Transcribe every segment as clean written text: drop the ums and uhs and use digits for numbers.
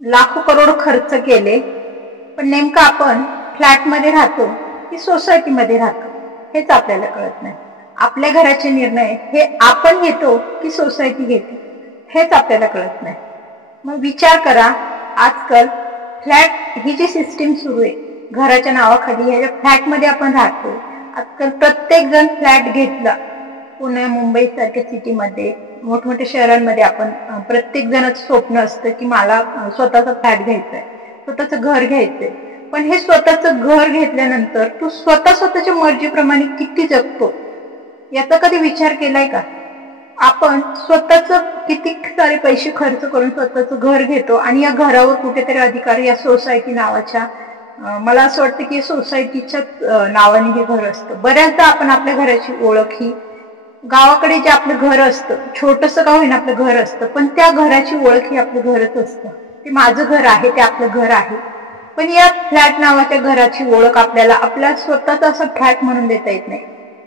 लाखो करोड खर्च केले, पण नेमकं आपण फ्लॅटमध्ये राहतो की सोसायटीमध्ये राहतो हेच आपल्याला कळत नाही. आपल्या घराचे निर्णय हे आपण घेतो की सोसायटी घेते हेच आपल्याला कळत नाही. मग विचार करा, आजकाल फ्लॅट ही जी सिस्टीम सुरू आहे, घराच्या नावाखाली ह्या फ्लॅटमध्ये आपण राहतो. आजकाल प्रत्येक जण फ्लॅट घेतला. पुणे मुंबई सारख्या सिटीमध्ये, मोठमोठ्या शहरांमध्ये आपण प्रत्येक जणाचं स्वप्न असतं की मला स्वतःचा फ्लॅट घ्यायचंय, स्वतःचं घर घ्यायचंय. पण हे स्वतःचं घर घेतल्यानंतर तू स्वतःच्या मर्जीप्रमाणे किती जगतो याचा कधी विचार केलाय का? आपण स्वतःच किती सारे पैसे खर्च करून स्वतःचं घर घेतो आणि या घरावर कुठेतरी अधिकार या सोसायटी नावाच्या, मला असं वाटतं की सोसायटीच्या नावाने हे घर असतं. बऱ्याचदा आपण आपल्या घराची ओळख ही गावाकडे जे आपलं घर असतं, छोटंसं का होईना आपलं घर असतं, पण त्या घराची ओळख ही आपलं घरच असतं. ते माझं घर आहे, ते आपलं घर आहे. पण या फ्लॅट नावाच्या घराची ओळख आपल्याला आपला स्वतःचा असं फ्लॅट म्हणून देता येत नाही.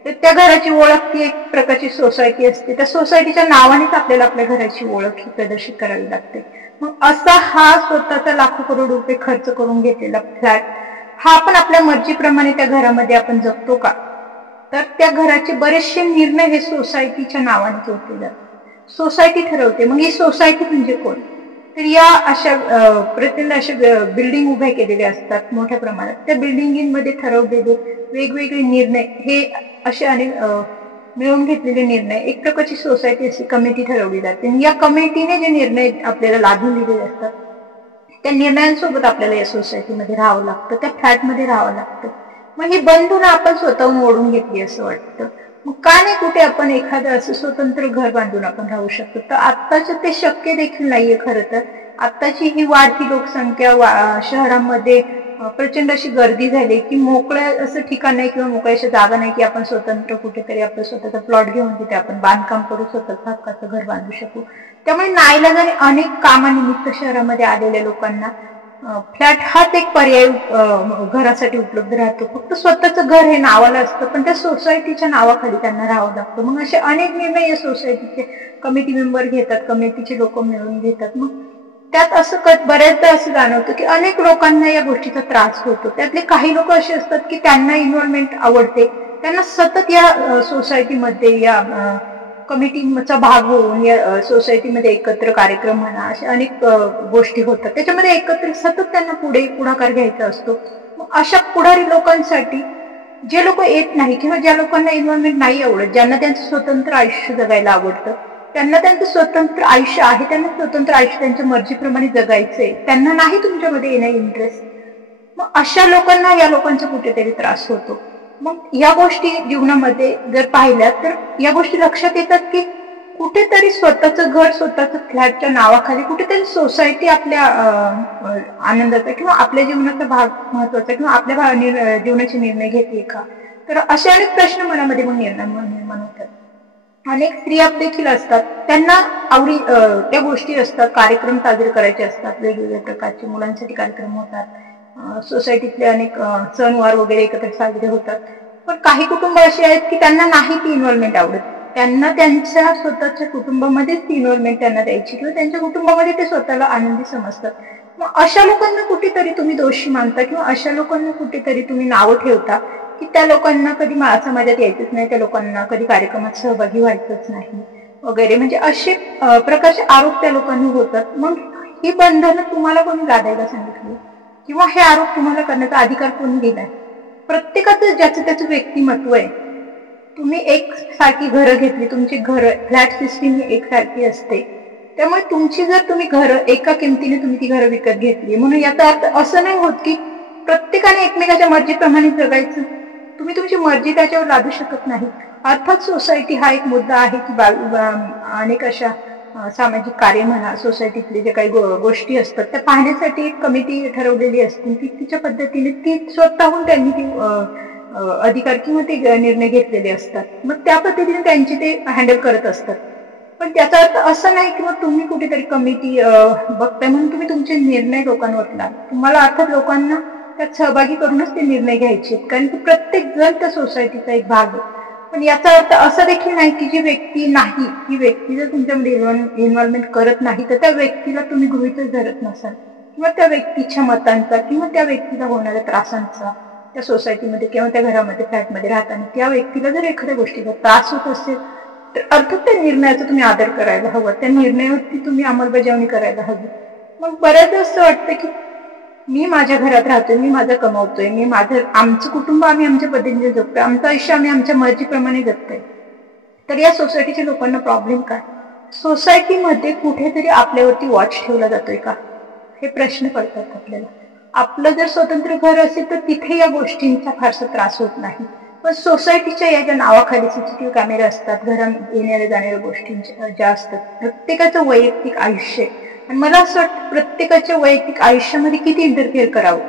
तर त्या घराची ओळख ती एक प्रकारची सोसायटी असते. त्या सोसायटीच्या नावानेच आपल्याला आपल्या घराची ओळख ही प्रदर्शित करावी लागते. मग असा हा स्वतःचा लाखो करोड रुपये खर्च करून घेतलेला फ्लॅट हा आपण आपल्या मर्जीप्रमाणे त्या घरामध्ये आपण जगतो का? तर त्या घराचे बरेचसे निर्णय हे सोसायटीच्या नावाने घेतले जातात. सोसायटी ठरवते. मग ही सोसायटी म्हणजे कोण? तर या अशा प्रचंड अशा बिल्डिंग उभ्या केलेल्या असतात मोठ्या प्रमाणात. त्या बिल्डिंगमध्ये ठरवलेले वेगवेगळे निर्णय हे असे अनेक मिळून घेतलेले निर्णय, एक प्रकारची सोसायटी अशी कमिटी ठरवली जाते. या कमिटीने जे निर्णय आपल्याला लादून दिलेले असतात त्या निर्णयांसोबत आपल्याला या सोसायटीमध्ये राहावं लागतं, त्या फ्लॅटमध्ये राहावं लागतं. मग ही बंधनं आपण स्वतःहून ओढून घेतली असं वाटतं. मग का नाही कुठे आपण एखादं असं स्वतंत्र घर बांधून आपण राहू शकतो? तर आत्ताचं ते शक्य देखील नाहीये. खरं तर आत्ताची ही वाढती लोकसंख्या, शहरांमध्ये प्रचंड अशी गर्दी झाली की मोकळ्या असं ठिकाण नाही किंवा मोकळ्या अशा जागा नाही की आपण स्वतंत्र कुठेतरी आपलं स्वतःचा प्लॉट घेऊन तिथे आपण बांधकाम करू, स्वतःचं हक्काचं घर बांधू शकू. त्यामुळे नाईलाजाने अनेक कामानिमित्त शहरामध्ये आलेल्या लोकांना फ्लॅट हाच एक पर्याय घरासाठी उपलब्ध राहतो. फक्त स्वतःचं घर हे नावाला असतं, पण त्या सोसायटीच्या नावाखाली त्यांना राहावं लागतं. मग असे अनेक निर्णय या सोसायटीचे कमिटी मेंबर घेतात, कमिटीचे लोक मिळून घेतात. मग त्यात असं बऱ्याचदा असं जाणवतं की अनेक लोकांना या गोष्टीचा त्रास होतो. त्यातले काही लोक असे असतात की त्यांना इन्व्हॉल्वमेंट आवडते, त्यांना सतत या सोसायटीमध्ये या कमिटीचा भाग होऊन या सोसायटीमध्ये एकत्र कार्यक्रम म्हणा, अशा अनेक गोष्टी होतात. त्याच्यामध्ये एकत्र सतत त्यांना पुढाकार घ्यायचा असतो. मग अशा पुढारी लोकांसाठी जे लोक येत नाही किंवा ज्या लोकांना इन्व्हॉल्वमेंट नाही आवडत, ज्यांना त्यांचं स्वतंत्र आयुष्य जगायला आवडतं, त्यांना त्यांचं स्वतंत्र आयुष्य आहे, त्यांना स्वतंत्र आयुष्य त्यांच्या मर्जीप्रमाणे जगायचंय, त्यांना नाही तुमच्यामध्ये येणं इंटरेस्ट, मग अशा लोकांना या लोकांचा कुठेतरी त्रास होतो. मग या गोष्टी जीवनामध्ये जर पाहिल्या तर या गोष्टी लक्षात येतात की कुठेतरी स्वतःचं घर, स्वतःचं फ्लॅटच्या नावाखाली कुठेतरी सोसायटी आपल्या आनंदाचा किंवा आपल्या जीवनाचा भाग महत्वाचा किंवा आपल्या जीवनाचे निर्णय घेते का? तर असे अनेक प्रश्न मनामध्ये मग निर्माण होतात. अनेक स्त्रिया देखील असतात, त्यांना आवडी त्या गोष्टी असतात, कार्यक्रम साजरे करायचे असतात, वेगवेगळ्या प्रकारचे मुलांसाठी कार्यक्रम होतात, सोसायटीतले अनेक सणवार वगैरे एकत्र साजरे होतात. पण काही कुटुंब असे आहेत की त्यांना नाही ती इन्व्हॉल्वमेंट आवडत, त्यांना त्यांच्या स्वतःच्या कुटुंबामध्येच ती इन्व्हॉल्वमेंट त्यांना द्यायची किंवा त्यांच्या कुटुंबामध्ये ते स्वतःला आनंदी समजतात. मग अशा लोकांना कुठेतरी तुम्ही दोषी मानता किंवा अशा लोकांना कुठेतरी तुम्ही नावं ठेवता की त्या लोकांना कधी समाजात यायचंच नाही, त्या लोकांना कधी कार्यक्रमात सहभागी व्हायचंच नाही वगैरे, म्हणजे असे प्रकारचे आरोप त्या लोकांना होतात. मग ही बंधनं तुम्हाला कोणी लादायला सांगितली किंवा हे आरोप तुम्हाला करण्याचा अधिकार कोणी दिलाय? प्रत्येकाचं ज्याचं त्याचं व्यक्तिमत्व आहे. तुम्ही एक सारखी घरं घेतली, तुमची घर फ्लॅट सिस्टीम ही एकसारखी असते, त्यामुळे तुमची जर तुम्ही घरं एका किमतीने तुम्ही ती घरं विकत घेतली म्हणून याचा अर्थ असं नाही होत की प्रत्येकाने एकमेकाच्या मर्जीप्रमाणे जगायचं. तुम्ही तुमची मर्जी त्याच्यावर लादू शकत नाही. अर्थात सोसायटी हा एक मुद्दा आहे की अनेक अशा सामाजिक कार्य म्हणा, सोसायटीतले जे काही गोष्टी असतात त्या पाहण्यासाठी एक कमिटी ठरवलेली असते की तिच्या पद्धतीने ती स्वतःहून त्यांनी ती अधिकार किंवा ते निर्णय घेतलेले असतात. मग त्या पद्धतीने त्यांची ते हँडल करत असतात. पण त्याचा अर्थ असं नाही की मग तुम्ही कुठेतरी कमिटी बघताय म्हणून तुम्ही तुमचे निर्णय लोकांवर लादा. तुम्हाला अर्थात लोकांना त्यात सहभागी करूनच ते निर्णय घ्यायचे, कारण की प्रत्येक जण त्या सोसायटीचा एक भाग आहे. पण याचा अर्थ असा देखील नाही की जी व्यक्ती नाही, ती व्यक्ती जर तुमच्यामध्ये इन्व्हॉल्वमेंट करत नाही तर त्या व्यक्तीला तुम्ही गृहीतच धरत नसाल. किंवा त्या व्यक्तीच्या मतांचा किंवा त्या व्यक्तीला होणाऱ्या त्रासांचा त्या सोसायटीमध्ये किंवा त्या घरामध्ये फ्लॅटमध्ये राहताना त्या व्यक्तीला जर एखाद्या गोष्टीचा त्रास होत असेल तर अर्थात त्या निर्णयाचा तुम्ही आदर करायला हवं, त्या निर्णयावरती तुम्ही अंमलबजावणी करायला हवी. मग बऱ्याचदा असं वाटतं की मी माझ्या घरात राहतोय, मी माझं कमवतोय, मी आमचं कुटुंब आम्ही आमच्या पद्धतीने जगतोय, आमचं आयुष्य आम्ही आमच्या मर्जीप्रमाणे जगतोय, तर या सोसायटीच्या लोकांना प्रॉब्लेम काय? सोसायटीमध्ये कुठेतरी आपल्यावरती वॉच ठेवला जातोय का, हे प्रश्न पडतात आपल्याला. आपलं जर स्वतंत्र घर असेल तर तिथे या गोष्टींचा फारसा त्रास होत नाही, पण सोसायटीच्या याच्या नावाखाली सीसीटीव्ही कॅमेरे असतात, घरात येणाऱ्या जाणाऱ्या गोष्टींच्या ज्या असतात, प्रत्येकाचं वैयक्तिक आयुष्य आहे. आणि मला असं वाटतं प्रत्येकाच्या वैयक्तिक आयुष्यामध्ये किती इंटरफेअर करावं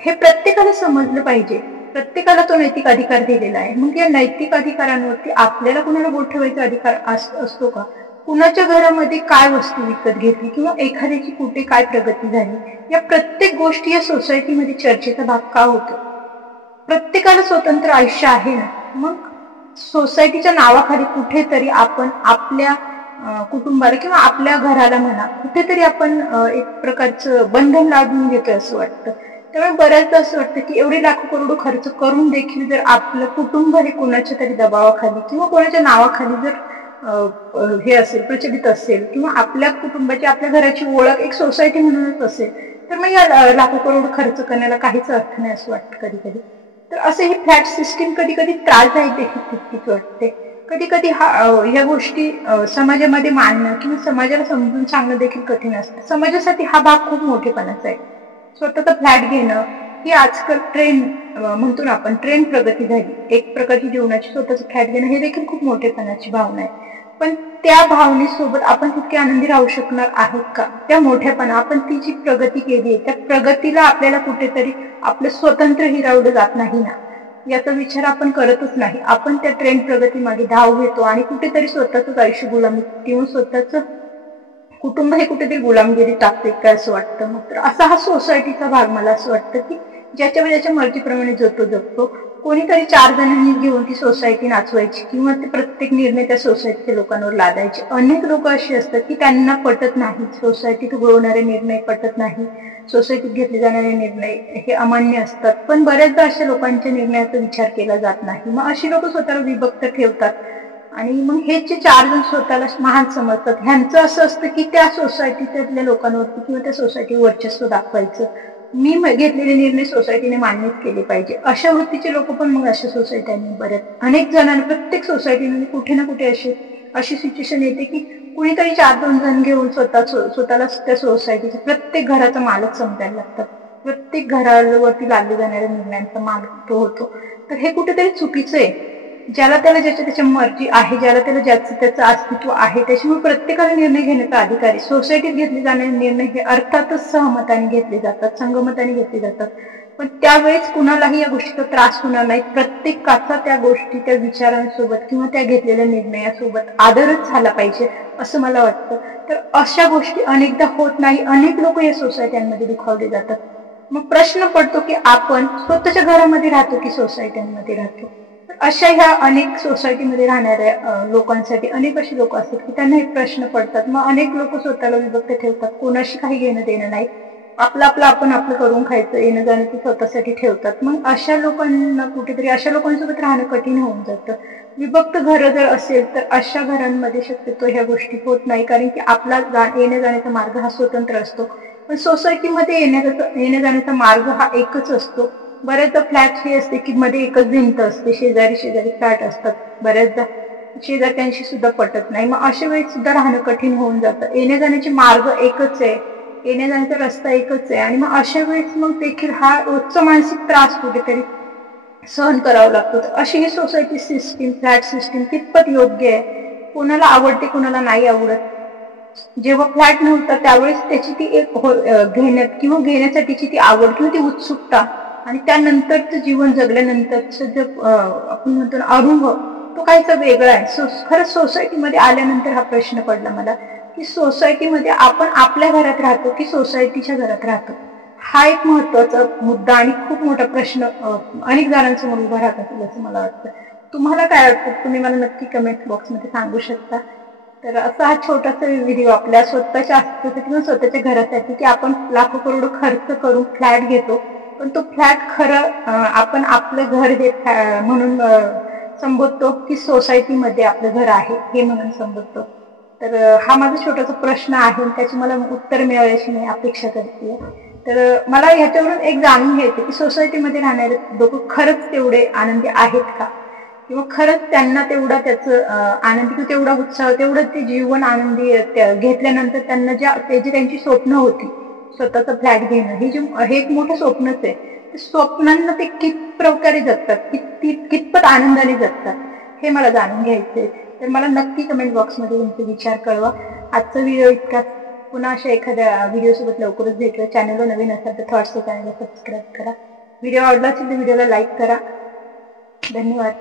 हे प्रत्येकाला समजलं पाहिजे. प्रत्येकाला तो नैतिक अधिकार दिलेला आहे. मग या नैतिक अधिकारांवरती आपल्याला कुणाला बोट ठेवायचा अधिकार असतो का? कुणाच्या घरामध्ये काय वस्तू विकत घेतली किंवा एखाद्याची कुठे काय प्रगती झाली, या प्रत्येक गोष्टी या सोसायटीमध्ये चर्चेचा भाग का होतो? प्रत्येकाला स्वतंत्र आयुष्य आहे ना. मग सोसायटीच्या नावाखाली कुठेतरी आपण आपल्या कुटुंबाला किंवा आपल्या घराला म्हणा कुठेतरी आपण एक प्रकारचं बंधन लादून घेतोय असं वाटतं. त्यामुळे बऱ्याचदा असं वाटतं की एवढे लाखो करोडो खर्च करून देखील जर आपलं कुटुंब हे कोणाच्या तरी दबावाखाली किंवा कोणाच्या नावाखाली जर हे असेल, प्रचलित असेल, किंवा आपल्या कुटुंबाची आपल्या घराची ओळख एक सोसायटी म्हणूनच असेल, तर मग या लाखो करोड खर्च करण्याला काहीच अर्थ नाही असं वाटतं कधी कधी. तर असे ही फ्लॅट सिस्टीम कधी कधी त्रासदायक देखील तितकीच वाटते. कधी कधी ह्या गोष्टी समाजामध्ये मांडणं किंवा समाजाला समजून सांगणं देखील कठीण असतं. समाजासाठी हा भाग खूप मोठेपणाचा आहे. स्वतःचा फ्लॅट घेणं ही आजकाल ट्रेंड म्हणतो ना आपण, ट्रेंड प्रगती झाली. एक प्रकारची जीवनाची स्वतःचा फ्लॅट घेणं हे देखील खूप मोठेपणाची भावना आहे. पण त्या भावनेसोबत आपण तितके आनंदी राहू शकणार आहोत का? त्या मोठेपणा आपण ती जी प्रगती केली आहे त्या प्रगतीला आपल्याला कुठेतरी आपलं स्वतंत्र हिरावलं जात नाही ना, याचा विचार आपण करतच नाही. आपण त्या ट्रेंड प्रगती मागे धाव घेतो आणि कुठेतरी स्वतःच आयुष्य गुलामी किंवा स्वतःच कुटुंब हे कुठेतरी गुलामगिरी टाकते काय असं वाटतं. मात्र असा हा सोसायटीचा भाग मला असं वाटतं की ज्याच्या मर्जीप्रमाणे जगतो. कोणीतरी 4 जणांनी घेऊन ती सोसायटी नाचवायची किंवा ते प्रत्येक निर्णय त्या सोसायटीच्या लोकांवर लादायचे. अनेक लोक अशी असतात की त्यांना पटत नाही, सोसायटीत होणारे निर्णय पटत नाही, सोसायटीत घेतले जाणारे निर्णय हे अमान्य असतात. पण बऱ्याचदा अशा लोकांच्या निर्णयाचा विचार केला जात नाही. मग अशी लोक स्वतःला विभक्त ठेवतात आणि मग हे जे 4 जण स्वतःला महान समजतात, ह्यांचं असं असतं की त्या सोसायटीतल्या लोकांवरती किंवा त्या सोसायटीवर वर्चस्व दाखवायचं. मी घेतलेले निर्णय सोसायटीने मान्यच केले पाहिजे. अशा वृत्तीचे लोक पण मग अशा सोसायट्यांनी अनेक जणांना प्रत्येक सोसायटीमध्ये कुठे ना कुठे अशी सिच्युएशन येते की कुणीतरी 4-2 जण घेऊन स्वतःला त्या सोसायटीच्या प्रत्येक घराचा मालक समजायला लागतात. प्रत्येक घरावरती लादले जाणाऱ्या निर्णयांचा मालक तो होतो. तर हे कुठेतरी चुकीचं आहे. ज्याला त्याला त्याच्या मर्जी आहे, ज्याला त्याला त्याचं अस्तित्व आहे, त्याच्यामुळे प्रत्येकाला निर्णय घेण्याचा अधिकार आहे. सोसायटीत घेतले जाणारे निर्णय हे अर्थातच सहमताने घेतले जातात, संगमताने घेतले जातात. पण त्यावेळेस कुणालाही या गोष्टीचा त्रास होणार नाही. प्रत्येकाचा त्या गोष्टी, त्या विचारांसोबत किंवा त्या घेतलेल्या निर्णयासोबत आदरच झाला पाहिजे असं मला वाटतं. तर अशा गोष्टी अनेकदा होत नाही. अनेक लोक या सोसायट्यांमध्ये दुखावले जातात. मग प्रश्न पडतो की आपण स्वतःच्या घरामध्ये राहतो की सोसायट्यांमध्ये राहतो. अशा ह्या अनेक सोसायटीमध्ये राहणाऱ्या लोकांसाठी अनेक अशी लोक असतात की त्यांना हे प्रश्न पडतात. मग अनेक लोक स्वतःला विभक्त ठेवतात, कोणाशी काही घेणं देणं नाही, आपलं आपण करून खायचं, येणं जाणं ते स्वतःसाठी ठेवतात. मग अशा लोकांना कुठेतरी अशा लोकांसोबत राहणं कठीण होऊन जातं. विभक्त घरं जर असेल तर अशा घरांमध्ये शक्यतो ह्या गोष्टी होत नाही, कारण की आपला येण्या जाण्याचा मार्ग हा स्वतंत्र असतो. पण सोसायटीमध्ये येण्या जाण्याचा मार्ग हा एकच असतो. बऱ्याचदा फ्लॅट हे असते की मध्ये एकच भिंत असते, शेजारी फ्लॅट असतात, बऱ्याचदा शेजारच्यांशी सुद्धा पटत नाही. मग अशा वेळी सुद्धा राहणं कठीण होऊन जातं. येण्या जाण्याचे मार्ग एकच आहे, येण्या जाण्याचा रस्ता एकच आहे, आणि मग अशा वेळेस मग देखील हा रोजचा मानसिक त्रास कुठेतरी सहन करावा लागतो. तर अशी ही सोसायटी सिस्टीम, फ्लॅट सिस्टीम कितपत योग्य आहे? कोणाला आवडते, कोणाला नाही आवडत. जेव्हा फ्लॅट नव्हता त्यावेळेस त्याची ती एक घेण्यासाठीची ती आवड किंवा ती उत्सुकता, आणि त्यानंतरचं जीवन जगल्यानंतरचं जे आपण म्हणतो ना अनुभव, तो काहीसा वेगळा आहे. खरंच सोसायटीमध्ये आल्यानंतर हा प्रश्न पडला मला की सोसायटीमध्ये आपण आपल्या घरात राहतो की सोसायटीच्या घरात राहतो, हा एक महत्वाचा मुद्दा आणि खूप मोठा प्रश्न अनेक जणांसमोर उभा राहत असेल असं मला वाटतं. तुम्हाला काय वाटतं? तुम्ही मला नक्की कमेंट बॉक्समध्ये सांगू शकता. तर असा हा छोटासा व्हिडिओ आपल्या स्वतःच्या अस्तित्वासाठी किंवा स्वतःच्या घरासाठी की आपण लाखो करोड खर्च करून फ्लॅट घेतो, पण तो फ्लॅट खरं आपण आपलं घर हे म्हणून संबोधतो की सोसायटीमध्ये आपलं घर आहे हे म्हणून संबोधतो. तर हा माझा छोटासा प्रश्न आहे, त्याची मला उत्तर मिळावे अशी मी अपेक्षा करते. तर मला ह्याच्यावरून एक जाणून घ्यायचं की सोसायटीमध्ये राहणारे लोक खरंच तेवढे आनंदी आहेत का, किंवा खरंच त्यांना तेवढा त्याचं आनंदी किंवा तेवढा उत्साह, तेवढं ते जीवन आनंदी घेतल्यानंतर त्यांना जी त्यांची स्वप्न होती स्वतःचा फ्लॅट घेणं, हे एक मोठं स्वप्नच आहे. स्वप्नांना ते कित प्रकारे जगतात, कितपत आनंदाने जगतात हे मला जाणून घ्यायचंय. तर मला नक्की कमेंट बॉक्समध्ये तुमचे विचार कळवा. आजचा व्हिडिओ इतकाच. पुन्हा अशा एखाद्या व्हिडिओ सोबत लवकरच भेटूया. चॅनलवर नवीन असाल तर थॉट्सच्या चॅनलला सबस्क्राईब करा. व्हिडिओ आवडला असेल तर व्हिडिओला लाईक करा. धन्यवाद.